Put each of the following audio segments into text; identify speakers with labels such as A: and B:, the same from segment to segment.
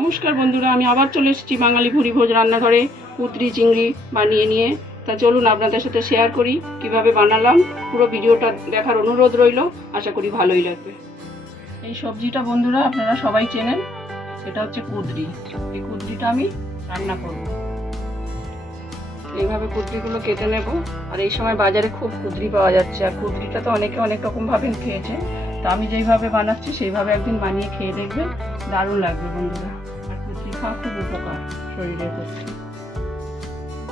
A: নমস্কার বন্ধুরা, আমি আবার চলে এসেছি বাঙালি ভুরি ভোজ রান্নাঘরে। পুত্রি, চিংড়ি বানিয়ে নিয়ে। তা চলুন আপনাদের সাথে শেয়ার করি, কীভাবে বানালাম। পুরো ভিডিওটা দেখার অনুরোধ রইল, আশা করি ভালোই লাগবে। এই সবজিটা বন্ধুরা, আপনারা সবাই চেনেন এটা হচ্ছে কুদরি। এই কুদরিটা আমি রান্না করব। এইভাবে কুদরিগুলো কেটে নেব। আর এই সময় বাজারে খুব কুদরি পাওয়া যাচ্ছে। আর কুদরিটা তো অনেকে অনেক রকম ভাবে খেয়েছে। তা আমি যেইভাবে বানাচ্ছি, সেইভাবে একদিন বানিয়ে খেয়ে দেখবেন, দারুণ লাগবে বন্ধুরা। খাওয়া খুব উপকার শরীরের পক্ষে।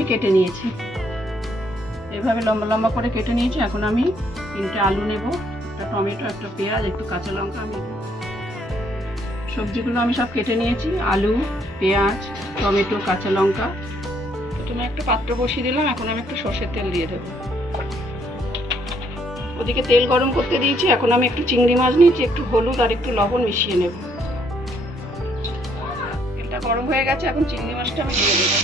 A: কেটে নিয়েছি। এভাবে লম্বা লম্বা করে কেটে নিয়েছি। এখন আমি তিনটে আলু নেব, একটা টমেটো, একটা পেঁয়াজ, একটু কাঁচা লঙ্কা আমি সবজিগুলো আমি সব কেটে নিয়েছি। আলু, পেঁয়াজ, টমেটো, কাঁচা লঙ্কা। প্রথমে একটা পাত্র বসিয়ে দিলাম। এখন আমি একটু সর্ষের তেল দিয়ে দেবো। ওদিকে তেল গরম করতে দিয়েছি। এখন আমি একটু চিংড়ি মাছ নিয়েছি, একটু হলুদ আর একটু লবণ মিশিয়ে নেব। তেলটা গরম হয়ে গেছে, এখন চিংড়ি মাছটা আমি দিয়ে দেবো।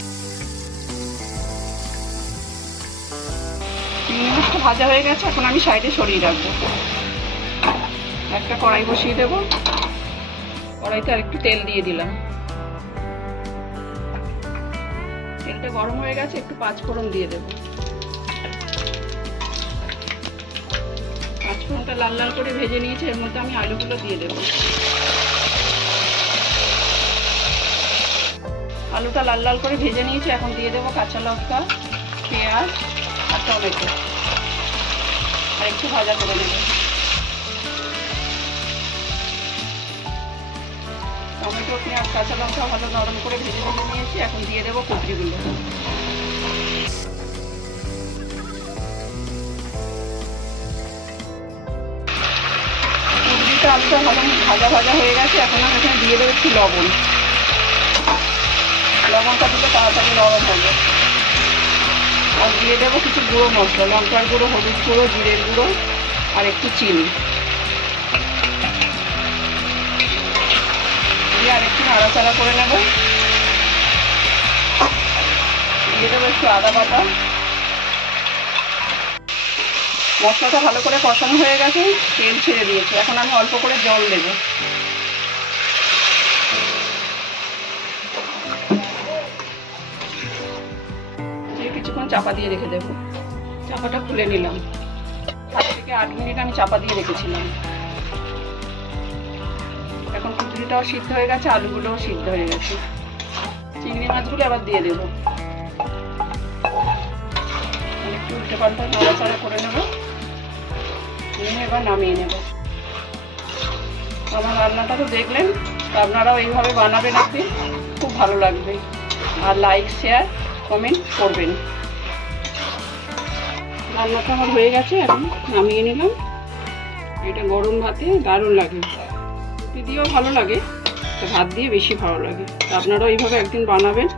A: চিংড়ি মাছটা ভাজা হয়ে গেছে, এখন আমি সাইডে সরিয়ে রাখব। একটা কড়াই বসিয়ে দেবো। কড়াইতে আর একটু তেল দিয়ে দিলাম। তেলটা গরম হয়ে গেছে, একটু পাঁচ ফোড়ন দিয়ে দেবো। পাঁচ ফোড়নটা লাল লাল করে ভেজে নিয়েছি, এর মধ্যে আমি আলুগুলো দিয়ে দেবো। আলুটা লাল লাল করে ভেজে নিয়েছি, এখন দিয়ে দেবো কাঁচা লঙ্কা, পেঁয়াজ আর টমেটো। আর একটু ভাজা করে নেব। টমেটো, পেঁয়াজ, কাঁচা লঙ্কা ভালো নরম করে ভেজে ভেজে নিয়েছি, এখন দিয়ে দেবো কুচড়িটা আলুটা ভালো ভাজা ভাজা হয়ে গেছে, এখন আমি এখানে দিয়ে দেবো একটু লবণ। লবণটা দিলে তাড়াতাড়ি নরম হবে আর দিয়ে দেবো কিছু গুঁড়ো মশলা। লঙ্কার গুঁড়ো, হলুদ গুঁড়ো, জিরের গুঁড়ো আর একটু চিনি। দিয়ে আর একটু নাড়াচাড়া করে নেব। দিয়ে দেবো একটু আদা বাটা। মশলাটা ভালো করে কষানো হয়ে গেছে। তেল ছেড়ে দিয়েছে। এখন আমি অল্প করে জল দেবো। চাপা দিয়ে রেখে দেবো। চাপাটা খুলে নিলাম। সাত থেকে আট মিনিট আমি চাপা দিয়ে রেখেছিলাম। এখন কুচুরিটাও সিদ্ধ হয়ে গেছে, আলুগুলোও সিদ্ধ হয়ে গেছে। চিংড়ি মাছগুলো আবার দিয়ে দেবো। একটু উল্টে পাল্টা নাড়াচাড়া করে নেব। নিয়ে এবার নামিয়ে নেব। আমার রান্নাটা তো দেখলেন আপনারাও এইভাবে বানাবেন একদিন খুব ভালো লাগবে। আর লাইক শেয়ার কমেন্ট করবেন। রান্নাটা আমার হয়ে গেছে এখন, নামিয়ে নিলাম। এটা গরম ভাতে দারুণ লাগে। রুটি দিয়েও ভালো লাগে, ভাত দিয়ে বেশি ভালো লাগে। আপনারাও এইভাবে একদিন বানাবেন।